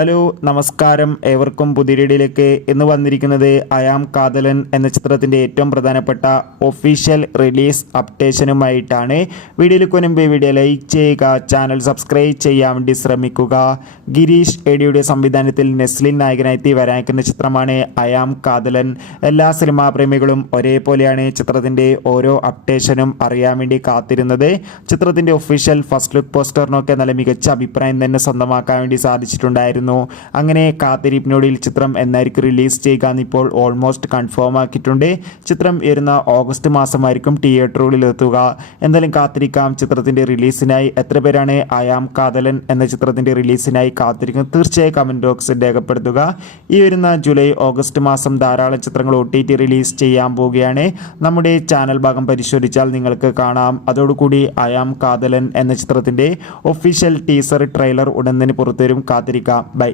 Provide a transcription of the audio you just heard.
Hello നമസ്കാരം, ഏവർക്കും പുതിയ വീഡിയോയിലേക്ക് ഇന്ന് വന്നിരിക്കുന്നത് അയാം കാതലൻ എന്ന ചിത്രത്തിൻ്റെ ഏറ്റവും പ്രധാനപ്പെട്ട ഒഫീഷ്യൽ റിലീസ് അപ്ഡേഷനുമായിട്ടാണ്. വീഡിയോയിലേക്ക് മുൻപ് വീഡിയോ ലൈക്ക് ചെയ്യുക, ചാനൽ സബ്സ്ക്രൈബ് ചെയ്യാൻ വേണ്ടി ശ്രമിക്കുക. ഗിരീഷ് ഏടിയുടെ സംവിധാനത്തിൽ നെസ്ലിൻ നായകനായി വരാനിരിക്കുന്ന ചിത്രമാണ് അയാം കാതലൻ. എല്ലാ സിനിമാ പ്രേമികളും ഒരേപോലെയാണ് ചിത്രത്തിൻ്റെ ഓരോ അപ്ഡേഷനും അറിയാൻ വേണ്ടി കാത്തിരുന്നത്. ചിത്രത്തിൻ്റെ ഒഫീഷ്യൽ ഫസ്റ്റ് ലുക്ക് പോസ്റ്ററിനൊക്കെ നല്ല മികച്ച അഭിപ്രായം തന്നെ സ്വന്തമാക്കാൻ വേണ്ടി സാധിച്ചിട്ടുണ്ടായിരുന്നു. അങ്ങനെ കാത്തിരിപ്പിനോടിൽ ചിത്രം എന്നായിരിക്കും റിലീസ് ചെയ്യുക എന്നിപ്പോൾ ഓൾമോസ്റ്റ് കൺഫേം ആക്കിയിട്ടുണ്ട്. ചിത്രം വരുന്ന ഓഗസ്റ്റ് മാസമായിരിക്കും തിയേറ്ററുകളിൽ എത്തുക. എന്തായാലും കാത്തിരിക്കാം ചിത്രത്തിൻ്റെ റിലീസിനായി. എത്ര പേരാണ് അയാം കാതലൻ എന്ന ചിത്രത്തിൻ്റെ റിലീസിനായി കാത്തിരിക്കുന്നത്? തീർച്ചയായും കമൻറ്റ് ബോക്സിൽ രേഖപ്പെടുത്തുക. ഈ വരുന്ന ജൂലൈ ഓഗസ്റ്റ് മാസം ധാരാളം ചിത്രങ്ങൾ OTT റിലീസ് ചെയ്യാൻ പോവുകയാണ്. നമ്മുടെ ചാനൽ ഭാഗം പരിശോധിച്ചാൽ നിങ്ങൾക്ക് കാണാം. അതോടുകൂടി അയാം കാതലൻ എന്ന ചിത്രത്തിൻ്റെ ഒഫീഷ്യൽ ടീസർ ട്രെയിലർ ഉടൻ തന്നെ പുറത്തുവരും. കാത്തിരിക്കാം. ബൈ.